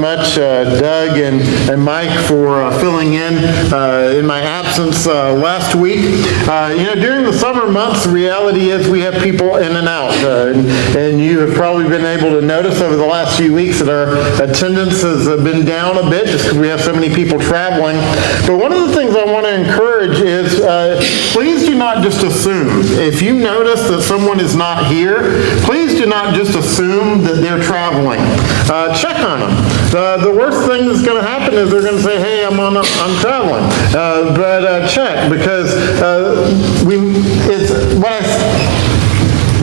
Much, Doug and Mike, for filling in my absence last week. During the summer months, the reality is we have people in and out, and you have probably been able to notice over the last few weeks that our attendance has been down a bit just because we have so many people traveling. But one of the things I want to encourage is please do not just assume. If you notice that someone is not here, please do not just assume that they're traveling. Check on them. The worst thing that's going to happen is they're going to say, "Hey, I'm traveling," but check, because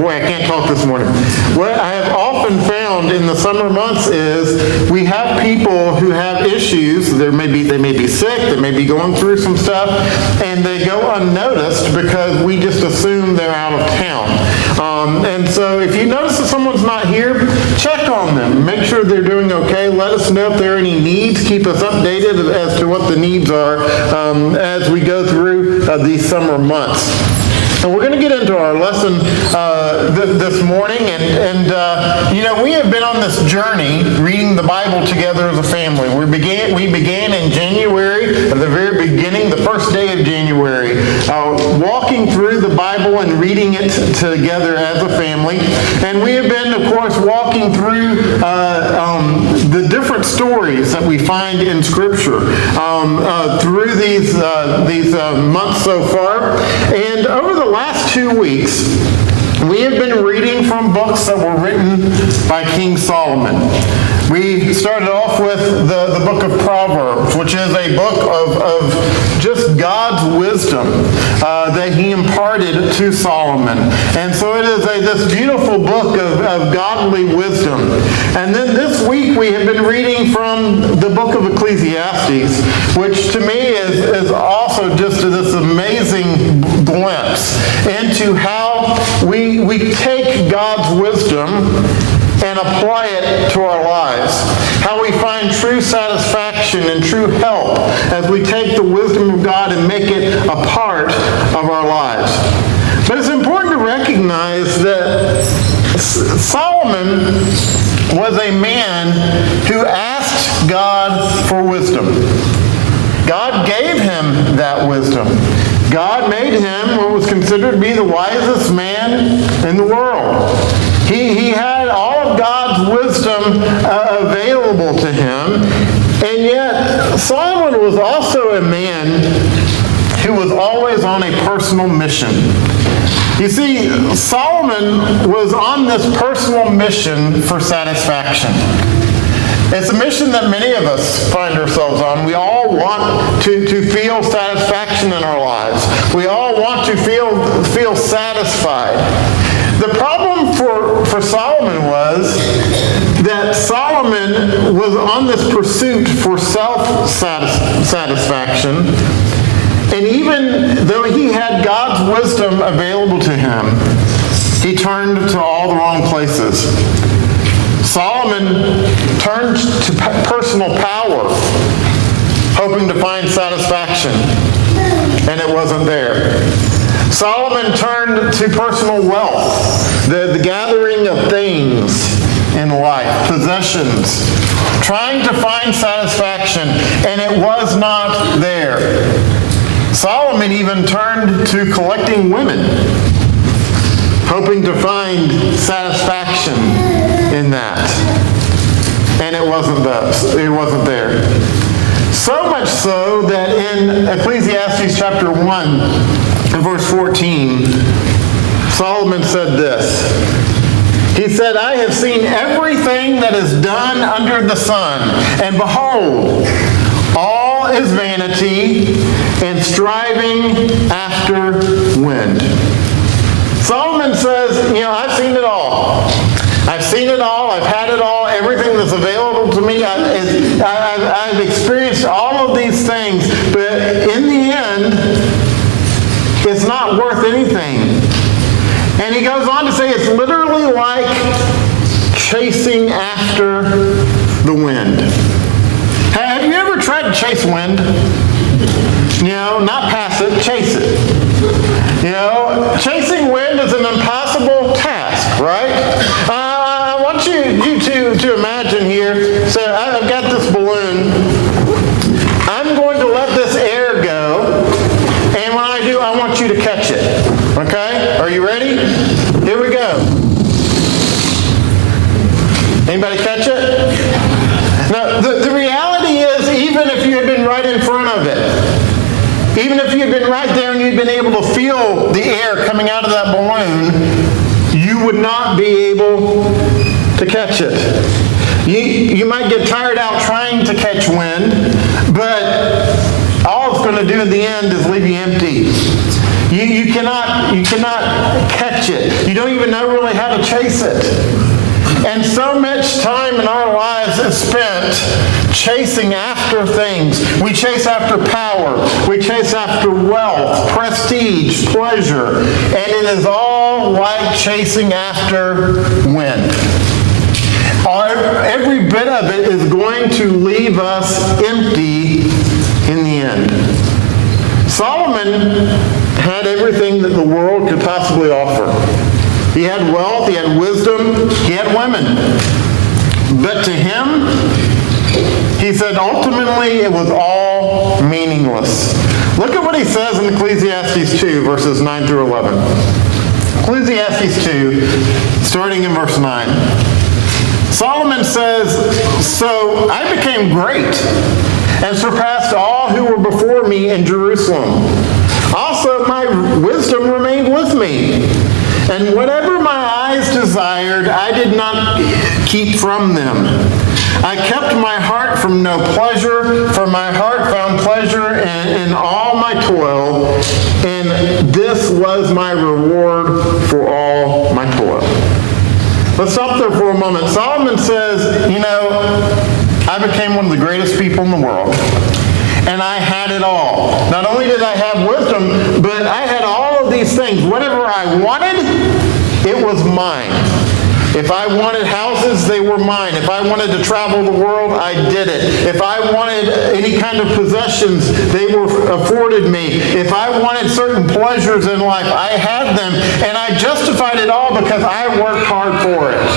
I can't talk this morning. What I have often found in the summer months is we have people who have issues. They may be sick, they may be going through some stuff, and they go unnoticed because we just assume they're out of town. And so if you notice that someone's not here, check on them. Make sure they're doing okay. Let us know if there are any needs. Keep us updated as to what the needs are as we go through these summer months. And we're going to get into our lesson this morning, and we have been on this journey reading the Bible together as a family. We began in January, at the very beginning, the first day of January, walking through the Bible and reading it together as a family. And we have been, of course, walking through the different stories that we find in Scripture through these months so far. And over the last 2 weeks, we have been reading from books that were written by King Solomon. We started off with the book of Proverbs, which is a book of just God's wisdom that he imparted to Solomon. And so it is this beautiful book of godly wisdom. And then this week we have been reading from the book of Ecclesiastes, which to me is also just this amazing glimpse into how we take God's wisdom and apply it to our lives. How we find true satisfaction and true help as we take the wisdom of God and make it a part of our lives. But it's important to recognize that Solomon was a man who asked God for wisdom. God gave him that wisdom. God made him what was considered to be the wisest man in the world. He had all of God's wisdom available to him, and yet Solomon was also a man who was always on a personal mission. You see, Solomon was on this personal mission for satisfaction. It's a mission that many of us find ourselves on. We all want to feel satisfaction in our lives. We all want to feel satisfied. The problem for Solomon was that Solomon was on this pursuit for self-satisfaction, and even though he had God's wisdom available to him, he turned to all the wrong places. Solomon turned to personal power, hoping to find satisfaction, and it wasn't there. Solomon turned to personal wealth, the gathering of things in life, possessions, trying to find satisfaction, and it was not there. Solomon even turned to collecting women, hoping to find satisfaction in that. And it wasn't there. So much so that in Ecclesiastes chapter 1, verse 14, Solomon said this. He said, "I have seen everything that is done under the sun, and behold, all is vanity and striving after wind." Solomon says, I've seen it all. I've seen it all. I've had it all. Everything that's available to me, I've experienced all of these things. But in the end, it's not worth anything. And he goes on to say it's literally like chasing after the wind. Have you ever tried to chase wind? Not pass it, chase it. Chasing wind is an impossible task, right? I want you to imagine here. So I've got been right there and you'd been able to feel the air coming out of that balloon, you would not be able to catch it. You might get tired out trying to catch wind, but all it's going to do in the end is leave you empty. You cannot catch it. You don't even know really how to chase it. And so much time in our lives is spent chasing after things. We chase after power. We chase after wealth, prestige, pleasure. And it is all like chasing after wind. Every bit of it is going to leave us empty in the end. Solomon had everything that the world could possibly offer. He had wealth, he had wisdom, he had women. But to him, he said ultimately it was all meaningless. Look at what he says in Ecclesiastes 2, verses 9 through 11. Ecclesiastes 2, starting in verse 9. Solomon says, "So I became great and surpassed all who were before me in Jerusalem. Also my wisdom remained with me. And whatever my eyes desired, I did not keep from them. I kept my heart from no pleasure, for my heart found pleasure in all my toil, and this was my reward for all my toil." Let's stop there for a moment. Solomon says, I became one of the greatest people in the world. And I had it all. Not only did I have wisdom, but I had all of these things. Whatever I wanted, it was mine. If I wanted houses, they were mine. If I wanted to travel the world, I did it. If I wanted any kind of possessions, they were afforded me. If I wanted certain pleasures in life, I had them. And I justified it all because I worked hard for it.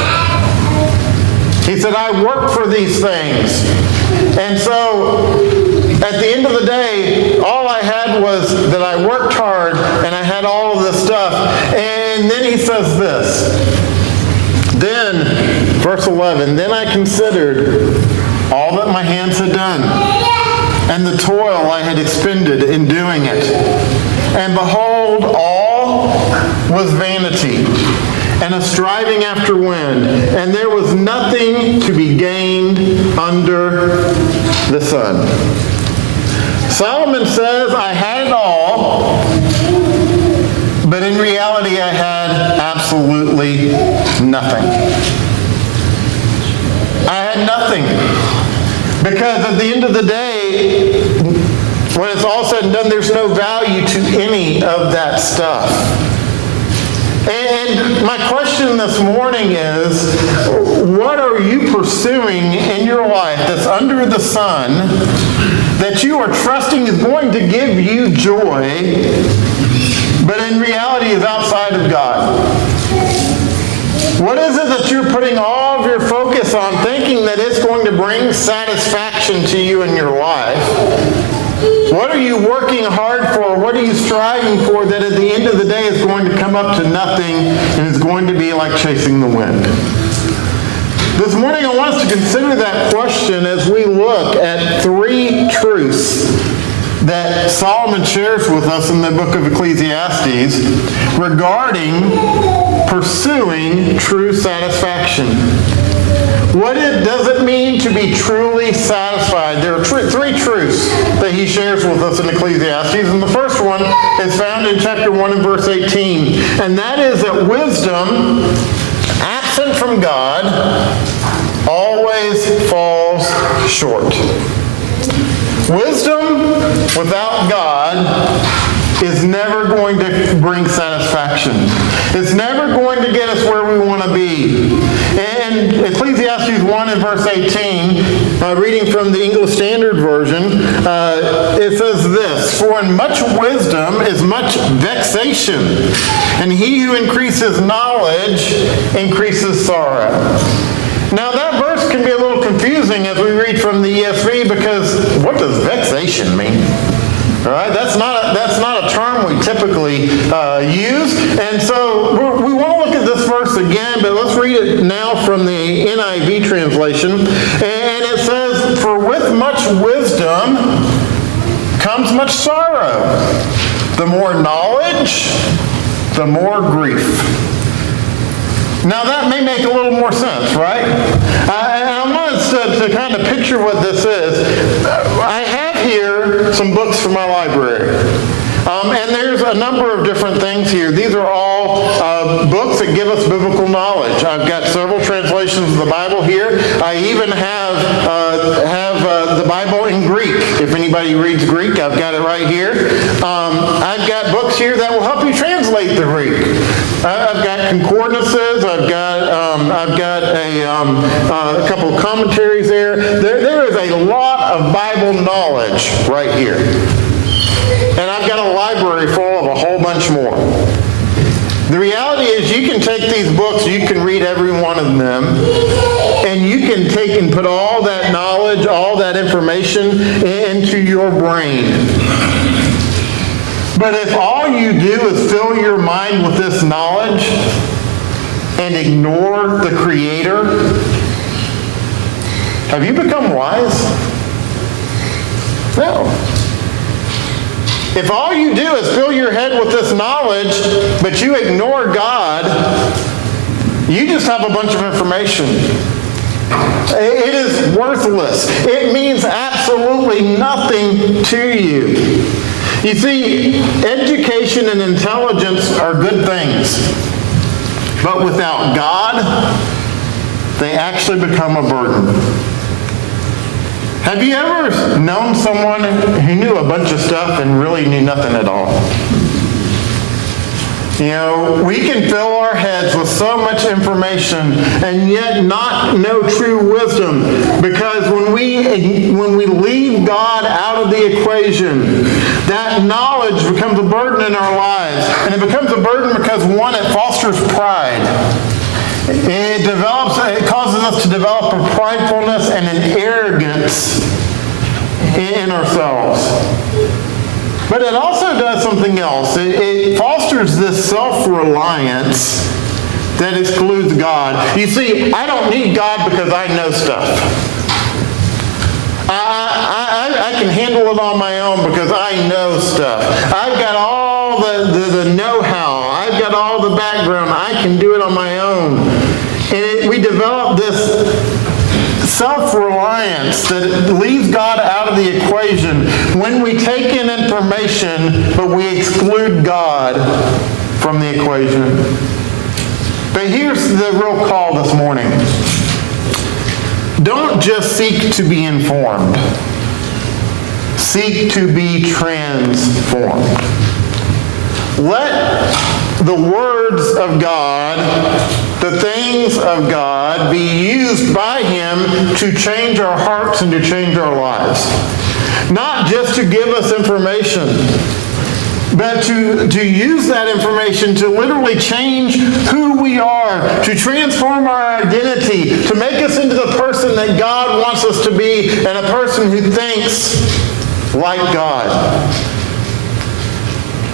He said, I worked for these things. And so, at the end of the day, all I had was that I worked hard and I had all of this stuff. And then he says this. Then, verse 11, then I considered all that my hands had done and the toil I had expended in doing it. And behold, all was vanity and a striving after wind, and there was nothing to be gained under the sun. Solomon says, I had it all, but in reality I had absolutely nothing. I had nothing. Because at the end of the day, when it's all said and done, there's no value to any of that stuff. And my question this morning is, what are you pursuing in your life that's under the sun that you are trusting is going to give you joy, but in reality is outside of God? What is it that you're putting all of your focus on, thinking that it's going to bring satisfaction to you in your life? What are you working hard for? What are you striving for that at the end of the day is going to come up to nothing and is going to be like chasing the wind? This morning I want us to consider that question as we look at three truths that Solomon shares with us in the book of Ecclesiastes regarding pursuing true satisfaction. What does it mean to be truly satisfied? There are three truths that he shares with us in Ecclesiastes, and the first one is found in chapter 1 and verse 18, and that is that wisdom, absent from God, always falls short. Wisdom without God is never going to bring satisfaction. It's never going to get us where we want to be. And Ecclesiastes 1 and verse 18, reading from the English Standard Version, it says this, "For in much wisdom is much vexation, and he who increases knowledge increases sorrow." Now that verse can be a little confusing as we read from the ESV, because what does vexation mean? All right, that's not a term we typically use, and so we want to look at this verse again, but let's read it now from the NIV translation, and it says, "For with much wisdom comes much sorrow, The more knowledge, the more grief. Now that may make a little more sense, right? I want us to kind of picture what this is. I have here some books from my library. And there's a number of different things here. These are all books that give us biblical knowledge. I've got several translations of the Bible here. I even have the Bible in Greek. If anybody reads Greek, I've got it right here. I've got books here that will help you translate the Greek. I've got concordances. I've got a couple of commentaries there. There is a lot of Bible knowledge right here. And I've got a library full of a whole bunch more. The reality is you can take these books, you can read every one of them, and you can take and put all that knowledge, all that information into your brain. But if all you do is fill your mind with this knowledge and ignore the Creator, have you become wise? No. If all you do is fill your head with this knowledge, but you ignore God, you just have a bunch of information. It is worthless. It means absolutely nothing to you. You see, education and intelligence are good things, but without God, they actually become a burden. Have you ever known someone who knew a bunch of stuff and really knew nothing at all? You know, we can fill our heads with so much information and yet not know true wisdom, because when we leave God out of the equation, that knowledge becomes a burden in our lives. And it becomes a burden because, one, it fosters pride. It causes us to develop a pridefulness and an arrogance in ourselves. But it also does something else. It fosters this self-reliance that excludes God. You see, I don't need God because I know stuff. I can handle it on my own because I know stuff. I've got all the know-how. I've got all the background. I can do it on my own. And we develop this self-reliance that leaves God out of the equation when we take in information, but we exclude God from the equation. But here's the real call this morning. Don't just seek to be informed. Seek to be transformed. Let the words of God, the things of God, be used by Him to change our hearts and to change our lives. Not just to give us information, but to use that information to literally change who we are, to transform our identity, to make us into the person that God wants us to be, and a person who thinks like God.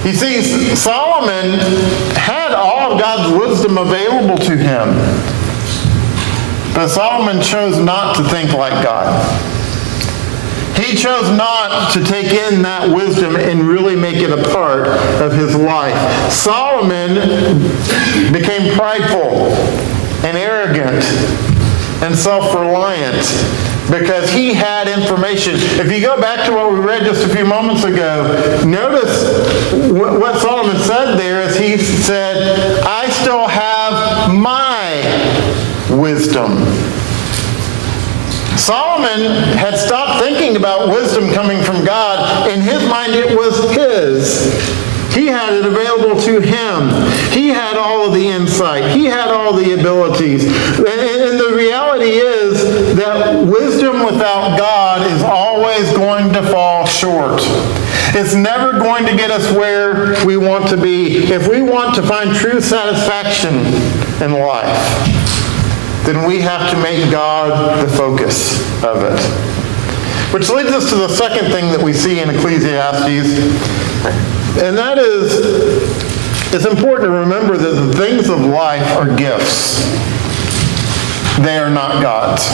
You see, Solomon had all of God's wisdom available to him, but Solomon chose not to think like God. He chose not to take in that wisdom and really make it a part of his life. Solomon became prideful and arrogant and self-reliant because he had information. If you go back to what we read just a few moments ago, notice what Solomon said there is he said, I still have my wisdom. Solomon had stopped thinking about wisdom coming from God. In his mind, it was his. He had it available to him. He had all of the insight. He had all the abilities. And the reality is that wisdom without God is always going to fall short. It's never going to get us where we want to be. If we want to find true satisfaction in life, then we have to make God the focus of it. Which leads us to the second thing that we see in Ecclesiastes, and that is, it's important to remember that the things of life are gifts. They are not God's.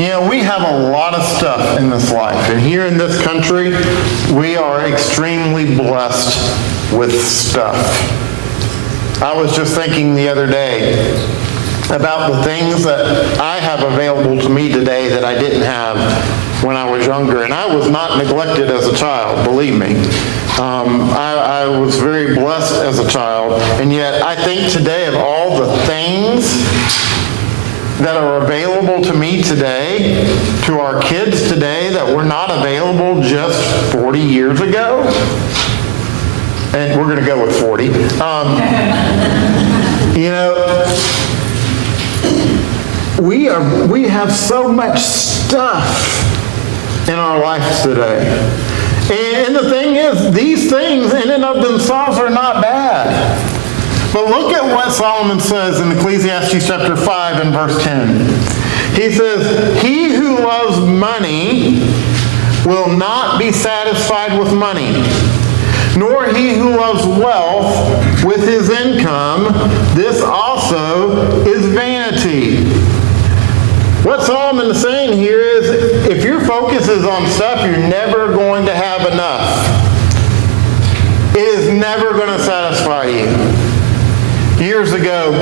We have a lot of stuff in this life. And here in this country, we are extremely blessed with stuff. I was just thinking the other day about the things that I have available to me today that I didn't have when I was younger. And I was not neglected as a child, believe me. I was very blessed as a child. And yet I think today of all the things that are available to me today, to our kids today, that were not available just 40 years ago. And we're going to go with 40. We have so much stuff in our lives today. And the thing is, these things in and of themselves are not bad. But look at what Solomon says in Ecclesiastes chapter 5 and verse 10. He says, "He who loves money will not be satisfied with money, nor he who loves wealth with his income. This also is vanity." What Solomon is saying here is, if your focus is on stuff, you're never going to have enough. It is never going to satisfy you. Years ago,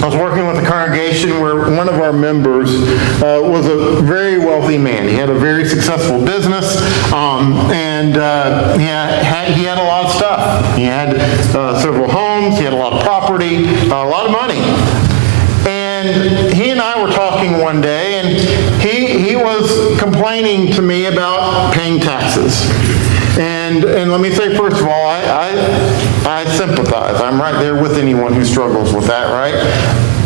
I was working with a congregation where one of our members was a very wealthy man. He had a very successful business, and he had a lot of stuff. He had several homes, he had a lot of property, a lot of money. And he and I were talking one day, and he was complaining to me about paying taxes. And let me say, first of all, I sympathize. I'm right there with anyone who struggles with that, right?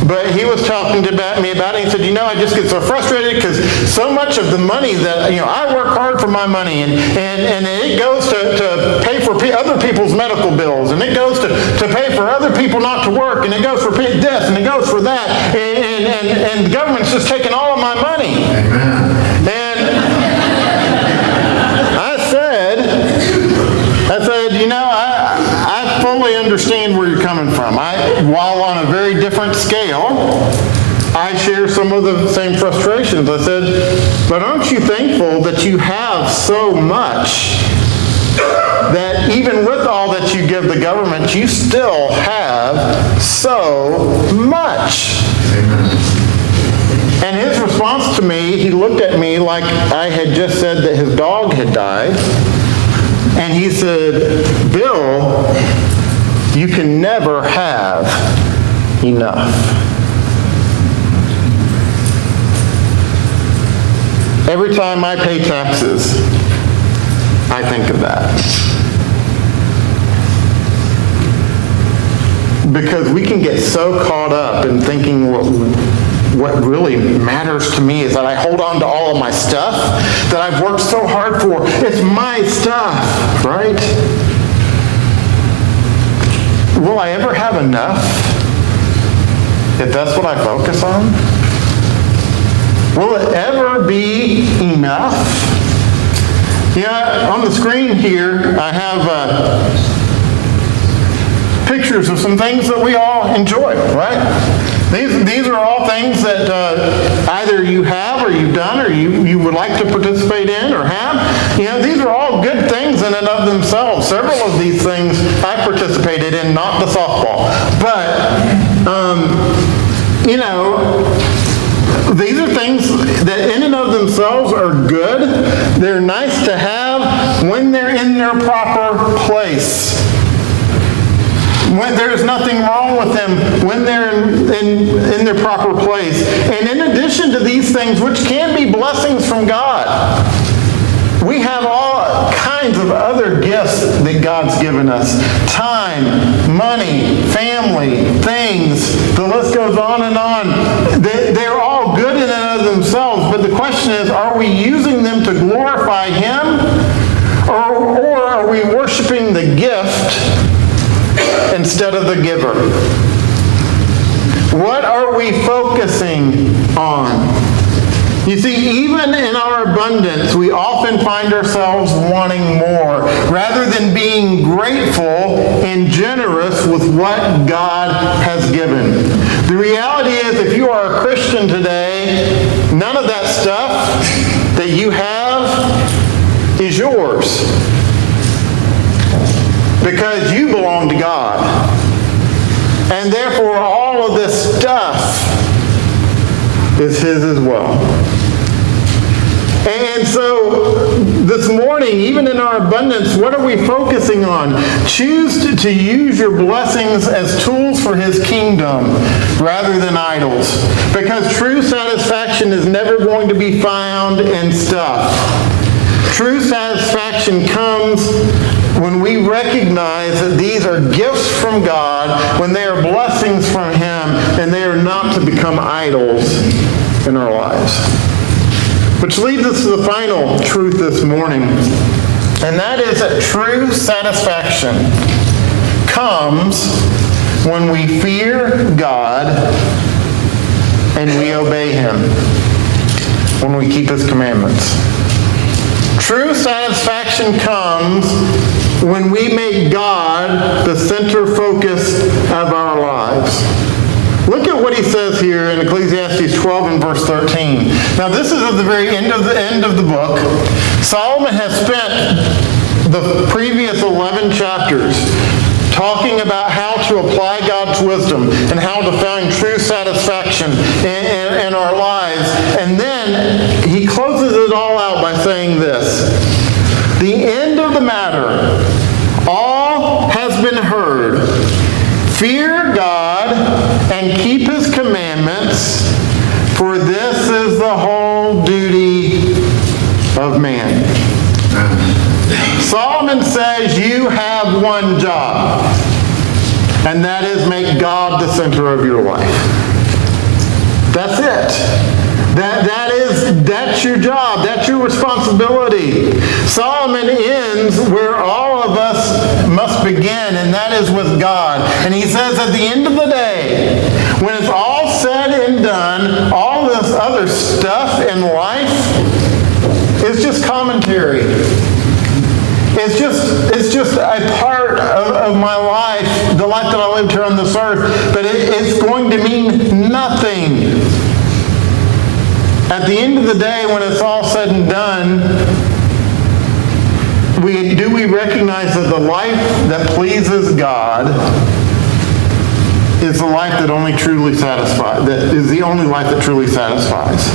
But he was talking to me about it. He said, I just get so frustrated because so much of the money that, I work hard for my money, and it goes to pay for other people's medical bills, and it goes to pay for other people not to work, and it goes for this, and it goes for that, and the government's just taking all of my money. Amen. And I said, I fully understand where you're coming from. While on a very different scale, I share some of the same frustrations. I said, but aren't you thankful that you have so much that even with all that you give the government, you still have so much? Amen. And his response to me, he looked at me like I had just said that his dog had died. And he said, "Bill, you can never have enough." Every time I pay taxes, I think of that. Because we can get so caught up in thinking what really matters to me is that I hold on to all of my stuff that I've worked so hard for. It's my stuff, right? Will I ever have enough if that's what I focus on? Will it ever be enough? On the screen here, I have pictures of some things that we all enjoy, right? These are all things that either you have or you've done or you would like to participate in or have. These are all good things in and of themselves. Several of these things I participated in, not the softball. But, these are things that in and of themselves are good. They're nice to have when they're in their proper place. When there's nothing wrong with them when they're in their proper place. And in addition to these things, which can be blessings from God, we have all kinds of other gifts that God's given us. Time, money, family, things. The list goes on and on. They're all good in and of themselves, but the question is, are we using them to glorify Him? Or are we worshiping the gift instead of the giver? What are we focusing on? You see, even in our abundance, we often find ourselves wanting more, rather than being grateful and generous with what God has given. The reality is, if you are a Christian today, none of that stuff you have is yours. Because you belong to God. And therefore, all of this stuff is His as well. And so, this morning, even in our abundance, what are we focusing on? Choose to use your blessings as tools for His kingdom rather than idols. Because true satisfaction is never going to be found in stuff. True satisfaction comes when we recognize that these are gifts from God, when they are blessings from Him, and they are not to become idols in our lives. Which leads us to the final truth this morning, and that is that true satisfaction comes when we fear God and we obey Him, when we keep His commandments. True satisfaction comes when we make God the center focus of our lives. Look at what he says here in Ecclesiastes 12 and verse 13. Now this is at the very end of the book. Solomon has spent the previous 11 chapters talking about how to apply God's wisdom and how to find true satisfaction in our lives. And then he closes it all out by saying this: the end of the matter, all has been heard. Fear God and keep His commandments, for this is the whole duty of man. Solomon says you have one job, and that is make God the center of your life. That's it. That's your job. That's your responsibility. Solomon ends where all of us must begin, and that is with God. And he says at the end of the day, when it's all said and done, all this other stuff in life is just commentary. It's just a part of my life, the life that I lived here on this earth, but it's going to mean nothing. At the end of the day, when it's all said and done, we recognize that the life that pleases God is the life that only truly satisfies, that is the only life that truly satisfies.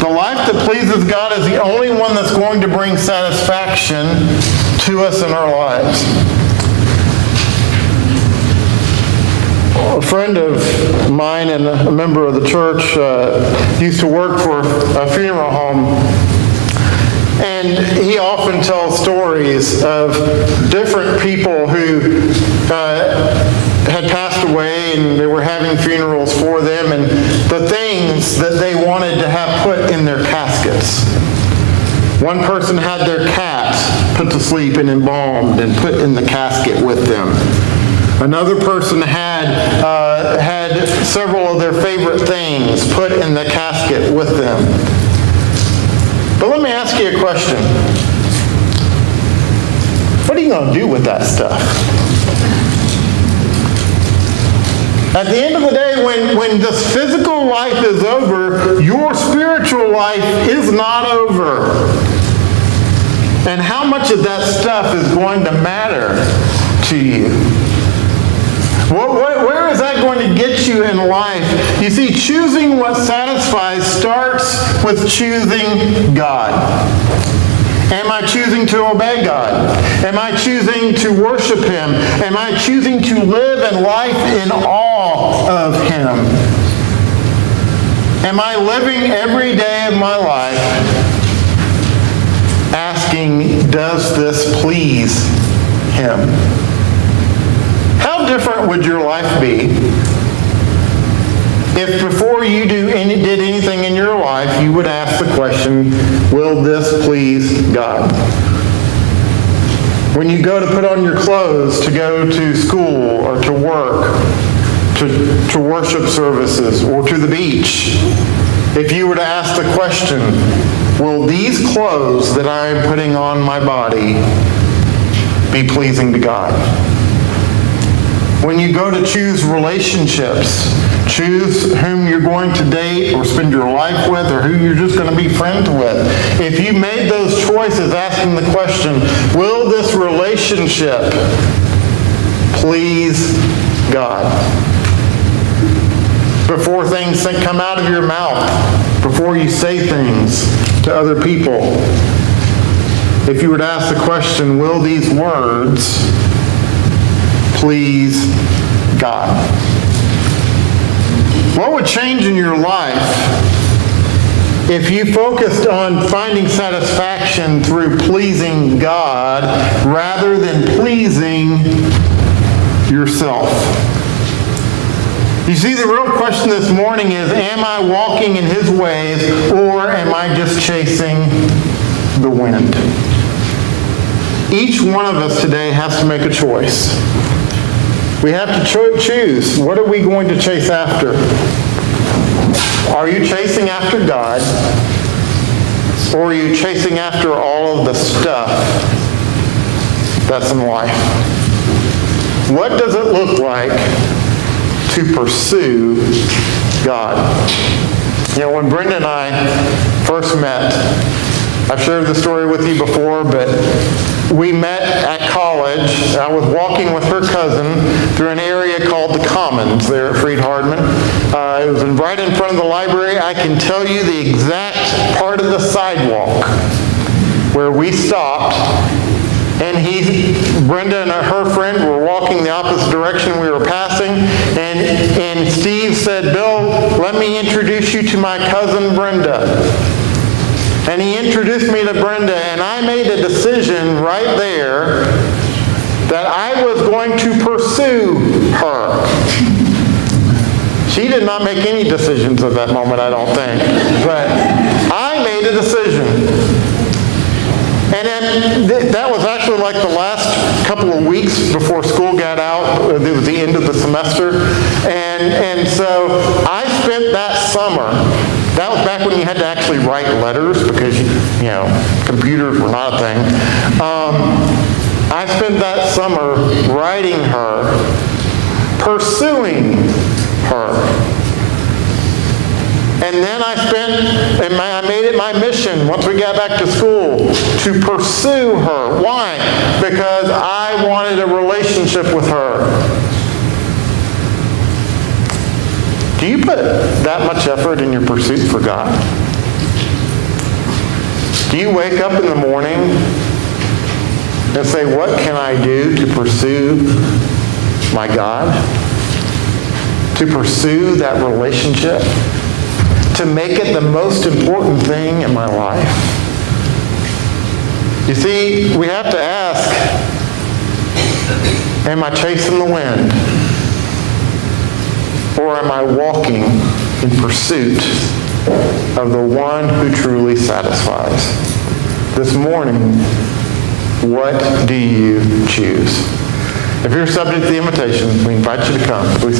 The life that pleases God is the only one that's going to bring satisfaction to us in our lives. A friend of mine and a member of the church used to work for a funeral home, and he often tells stories of different people who had passed away, and they were having funerals for them, and the things that they wanted to have put in their caskets. One person had their cat put to sleep and embalmed and put in the casket with them. Another person had several of their favorite things put in the casket with them. But let me ask you a question. What are you going to do with that stuff? At the end of the day, when this physical life is over, your spiritual life is not over. And how much of that stuff is going to matter to you? Where is that going to get you in life? You see, choosing what satisfies starts with choosing God. Am I choosing to obey God? Am I choosing to worship Him? Am I choosing to live in life in awe of Him? Am I living every day of my life asking, does this please Him? How different would your life be if before you did anything in your life, you would ask the question, will this please God? When you go to put on your clothes to go to school or to work, to worship services or to the beach, if you were to ask the question, will these clothes that I am putting on my body be pleasing to God? When you go to choose relationships, Choose whom you're going to date or spend your life with, or who you're just going to be friends with. If you made those choices, asking the question, will this relationship please God? Before things come out of your mouth, before you say things to other people, if you were to ask the question, will these words please God? What would change in your life if you focused on finding satisfaction through pleasing God rather than pleasing yourself? You see, the real question this morning is, am I walking in His ways, or am I just chasing the wind? Each one of us today has to make a choice. We have to choose. What are we going to chase after? Are you chasing after God? Or are you chasing after all of the stuff that's in life? What does it look like to pursue God? You know, when Brenda and I first met, I've shared this story with you before, but we met at college. I was walking with her cousin through an area called the Commons there at Freed-Hardeman. It was right in front of the library. I can tell you the exact part of the sidewalk where we stopped, and Brenda and her friend were walking the opposite direction we were passing, and Steve said, "Bill, let me introduce you to my cousin Brenda." And he introduced me to Brenda, and I made a decision right there that I was going to pursue her. She did not make any decisions at that moment, I don't think. But I made a decision. And then that was actually like the last couple of weeks before school got out. It was the end of the semester. And so I spent that summer. That was back when you had to actually write letters because, computers were not a thing. I spent that summer writing her, pursuing her. And then I made it my mission once we got back to school to pursue her. Why? Because I wanted a relationship with her. Do you put that much effort in your pursuit for God? Do you wake up in the morning and say, what can I do to pursue my God? To pursue that relationship? To make it the most important thing in my life? You see, we have to ask, am I chasing the wind? Or am I walking in pursuit of the one who truly satisfies? This morning, what do you choose? If you're subject to the invitation, we invite you to come. Please